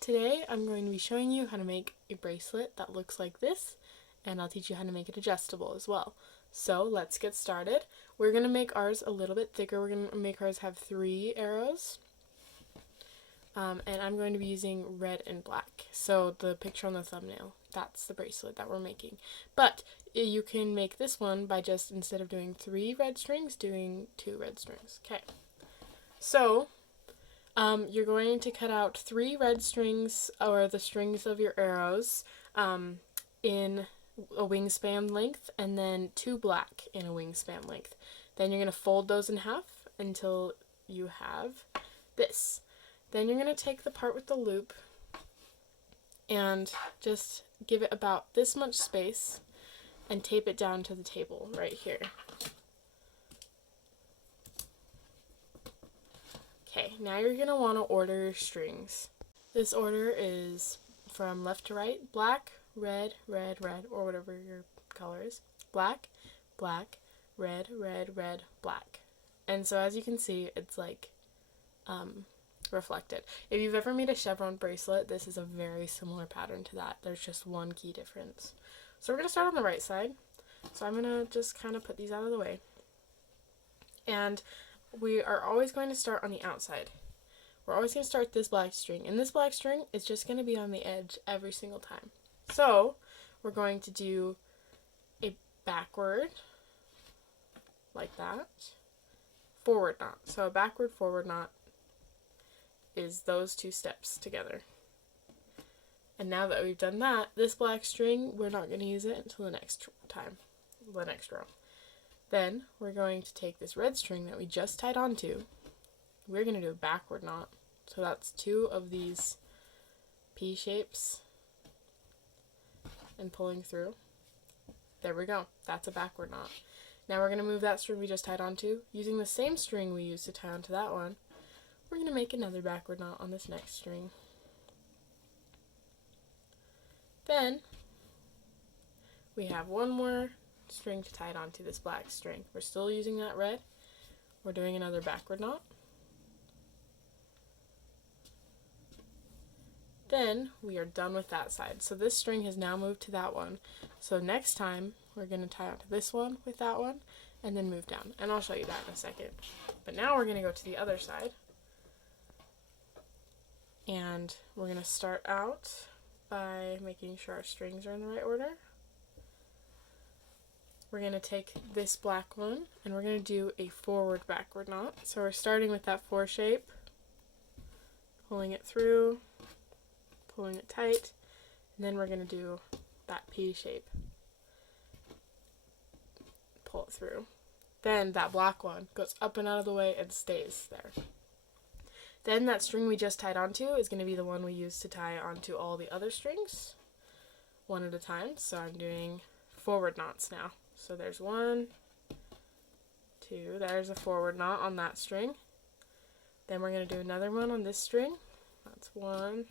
Today I'm going to be showing you how to make a bracelet that looks like this, and I'll teach you how to make it adjustable as well. So let's get started. We're going to make ours a little bit thicker. We're going to make ours have 3 arrows. And I'm going to be using red and black. So the picture on the thumbnail, that's the bracelet that we're making. But you can make this one by just, instead of doing 3 red strings, doing 2 red strings. Okay. So you're going to cut out 3 red strings, or the strings of your arrows, in a wingspan length, and then 2 black in a wingspan length. Then you're going to fold those in half until you have this. Then you're going to take the part with the loop and just give it about this much space and tape it down to the table right here. Okay, now you're going to want to order your strings. This order is from left to right: black, red, red, red, or whatever your color is. Black, black, red, red, red, black. And so as you can see, it's like reflected. If you've ever made a chevron bracelet, this is a very similar pattern to that. There's just one key difference. So we're going to start on the right side. So I'm going to just kind of put these out of the way. And we are always going to start on the outside. We're always going to start this black string. And this black string is just going to be on the edge every single time. So we're going to do a backward, like that, forward knot. So a backward, forward knot is those 2 steps together. And now that we've done that, this black string, we're not going to use it until the next time, the next row. Then we're going to take this red string that we just tied onto. We're going to do a backward knot. So that's 2 of these P shapes and pulling through. There we go. That's a backward knot. Now we're going to move that string we just tied onto. Using the same string we used to tie onto that one, we're going to make another backward knot on this next string. Then we have one more string to tie it onto this black string. We're still using that red. We're doing another backward knot. Then we are done with that side. So this string has now moved to that one. So next time we're going to tie onto this one with that one and then move down. And I'll show you that in a second. But now we're going to go to the other side. And we're going to start out by making sure our strings are in the right order. We're going to take this black one and we're going to do a forward backward knot. So we're starting with that 4 shape, pulling it through, pulling it tight, and then we're going to do that P shape, pull it through. Then that black one goes up and out of the way and stays there. Then that string we just tied onto is going to be the one we use to tie onto all the other strings, one at a time. So I'm doing forward knots now. So there's 1, 2, there's a forward knot on that string. Then we're going to do another one on this string. That's 1,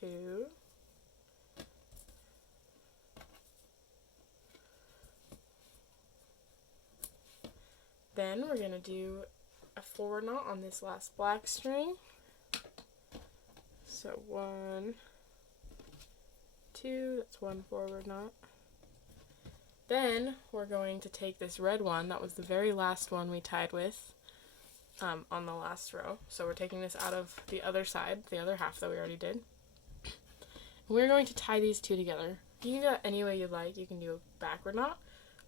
2, then we're going to do a forward knot on this last black string. So 1, 2, that's 1 forward knot. Then we're going to take this red one, that was the very last one we tied with on the last row. So we're taking this out of the other side, the other half that we already did. And we're going to tie these 2 together. You can do it any way you like. You can do a backward knot,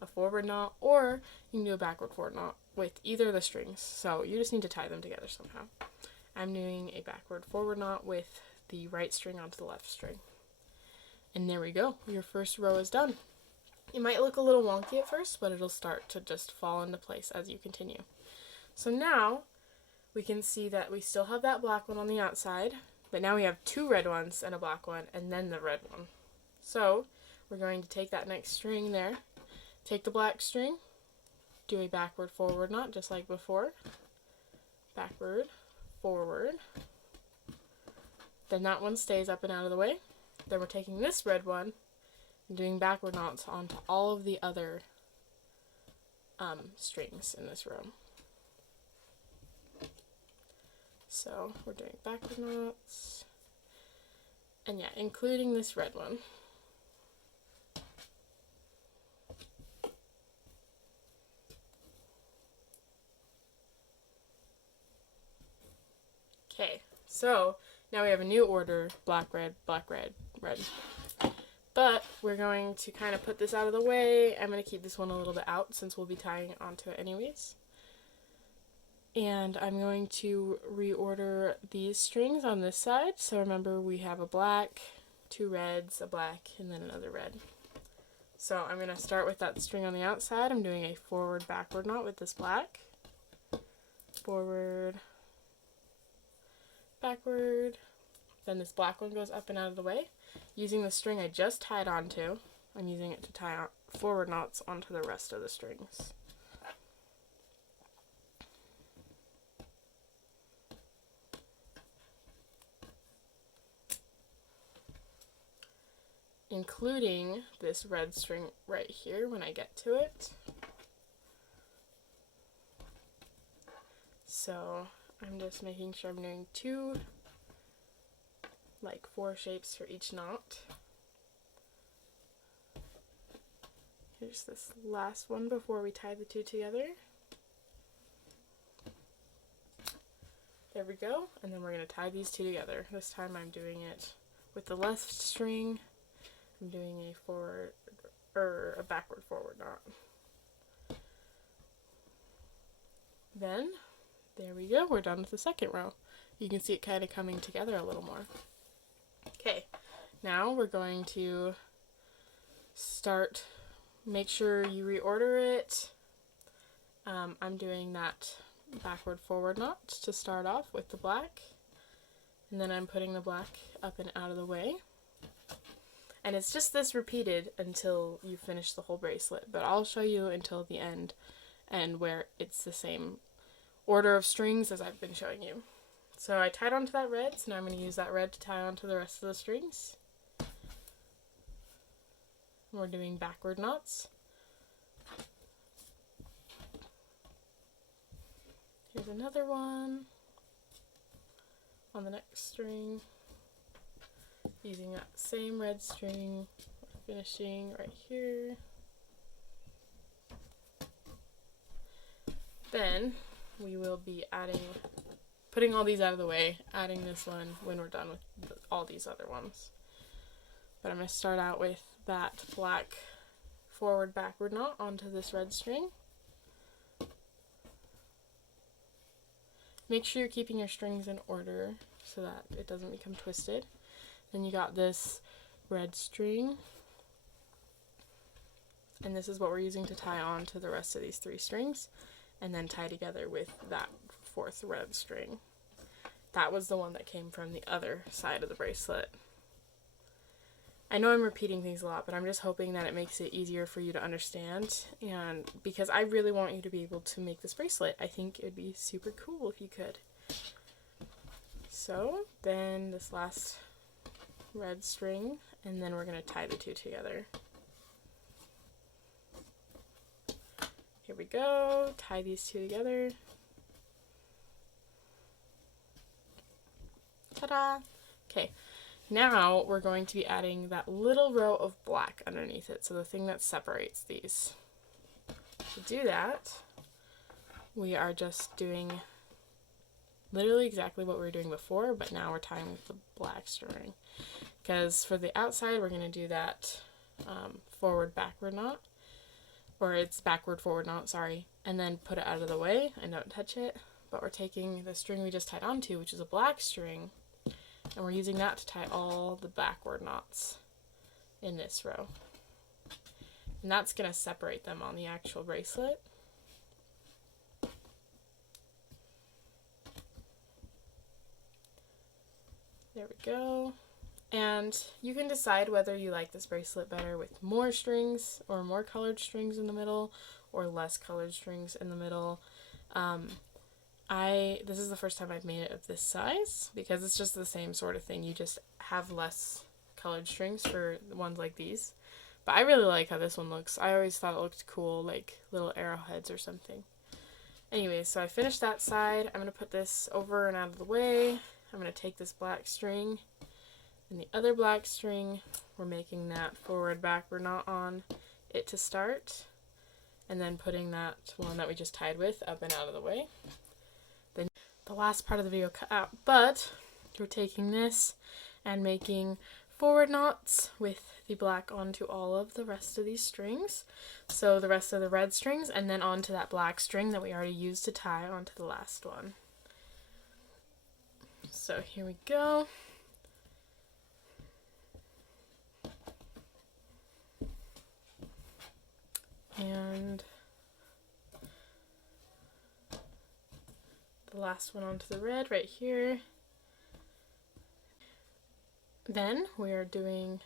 a forward knot, or you can do a backward forward knot with either of the strings. So you just need to tie them together somehow. I'm doing a backward forward knot with the right string onto the left string. And there we go. Your first row is done. It might look a little wonky at first, but it'll start to just fall into place as you continue. So now we can see that we still have that black one on the outside, but now we have 2 red ones and a black one, and then the red one. So we're going to take that next string there, take the black string, do a backward forward knot just like before, backward, forward, then that one stays up and out of the way. Then we're taking this red one and doing backward knots onto all of the other strings in this row. So we're doing backward knots. And yeah, including this red one. Okay, so now we have a new order, black, red, red. But we're going to kind of put this out of the way. I'm going to keep this one a little bit out since we'll be tying onto it anyways. And I'm going to reorder these strings on this side. So remember, we have a black, 2 reds, a black, and then another red. So I'm going to start with that string on the outside. I'm doing a forward backward knot with this black. Forward, backward. Then this black one goes up and out of the way. Using the string I just tied onto, I'm using it to tie forward knots onto the rest of the strings. Including this red string right here when I get to it. So I'm just making sure I'm doing 2, like 4 shapes for each knot. Here's this last one before we tie the 2 together. There we go, and then we're going to tie these 2 together. This time I'm doing it with the left string. I'm doing a forward or a backward forward knot. Then there we go, we're done with the second row. You can see it kind of coming together a little more. Okay, now we're going to start, make sure you reorder it. I'm doing that backward forward knot to start off with the black, and then I'm putting the black up and out of the way. And it's just this repeated until you finish the whole bracelet, but I'll show you until the end and where it's the same order of strings as I've been showing you. So I tied onto that red, so now I'm going to use that red to tie onto the rest of the strings. We're doing backward knots. Here's another one on the next string. Using that same red string, we're finishing right here. Then we will be putting all these out of the way, adding this one when we're done with all these other ones. But I'm going to start out with that black forward backward knot onto this red string. Make sure you're keeping your strings in order so that it doesn't become twisted. Then you got this red string, and this is what we're using to tie on to the rest of these 3 strings, and then tie together with that 4th red string. That was the one that came from the other side of the bracelet. I know I'm repeating things a lot, but I'm just hoping that it makes it easier for you to understand, and because I really want you to be able to make this bracelet. I think it would be super cool if you could. So then this last red string, and then we're going to tie the 2 together. Here we go, tie these 2 together. Ta-da! Okay, now we're going to be adding that little row of black underneath it, so the thing that separates these. To do that, we are just doing literally exactly what we were doing before, but now we're tying with the black string. Because for the outside, we're going to do that forward backward knot, or it's backward forward knot, sorry, and then put it out of the way and don't touch it. But we're taking the string we just tied onto, which is a black string, and we're using that to tie all the backward knots in this row. And that's going to separate them on the actual bracelet. There we go. And you can decide whether you like this bracelet better with more strings or more colored strings in the middle or less colored strings in the middle. This is the first time I've made it of this size because it's just the same sort of thing. You just have less colored strings for the ones like these. But I really like how this one looks. I always thought it looked cool, like little arrowheads or something. Anyways, so I finished that side. I'm going to put this over and out of the way. I'm going to take this black string and the other black string. We're making that forward backward knot on it to start. And then putting that one that we just tied with up and out of the way. Then the last part of the video cut out. But we're taking this and making forward knots with the black onto all of the rest of these strings. So the rest of the red strings and then onto that black string that we already used to tie onto the last one. So here we go. And the last one onto the red right here. Then we are doing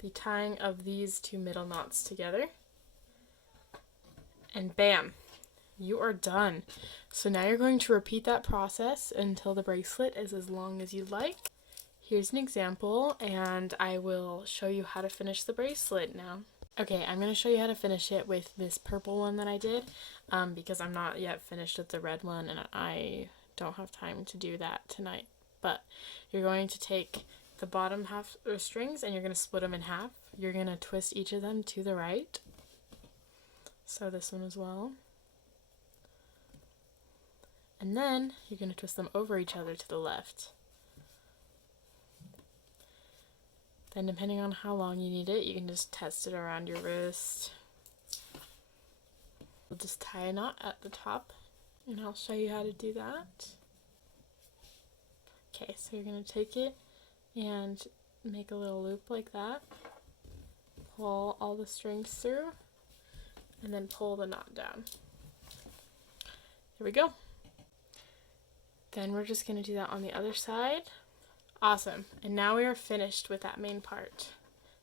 the tying of these two middle knots together. And bam, you are done. So now you're going to repeat that process until the bracelet is as long as you like. Here's an example, and I will show you how to finish the bracelet now. Okay, I'm going to show you how to finish it with this purple one that I did, because I'm not yet finished with the red one, and I don't have time to do that tonight. But you're going to take the bottom half of strings and you're going to split them in half. You're going to twist each of them to the right. So this one as well. And then you're going to twist them over each other to the left. Then depending on how long you need it, you can just test it around your wrist. We'll just tie a knot at the top and I'll show you how to do that. Okay, so you're going to take it and make a little loop like that. Pull all the strings through and then pull the knot down. Here we go. Then we're just going to do that on the other side. Awesome. And now we are finished with that main part.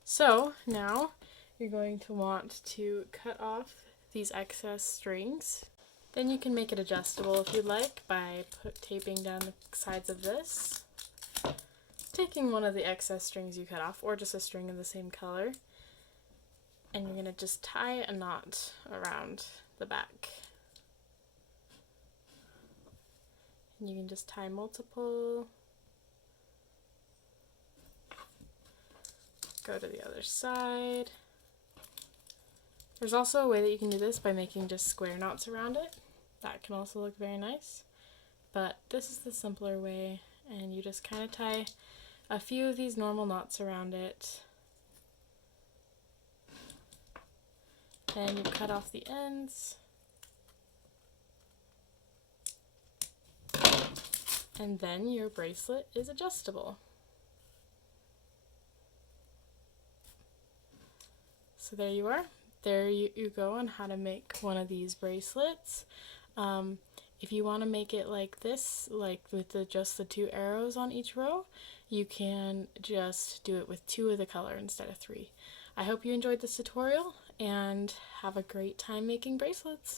So now you're going to want to cut off these excess strings. Then you can make it adjustable if you'd like by taping down the sides of this. Taking one of the excess strings you cut off, or just a string of the same color, and you're going to just tie a knot around the back. And you can just tie multiple. Go to the other side. There's also a way that you can do this by making just square knots around it. That can also look very nice. But this is the simpler way, and you just kind of tie a few of these normal knots around it. Then you cut off the ends. And then your bracelet is adjustable. So there you are. There you go on how to make one of these bracelets. If you want to make it like this, like with just the two arrows on each row, you can just do it with 2 of the color instead of 3. I hope you enjoyed this tutorial and have a great time making bracelets.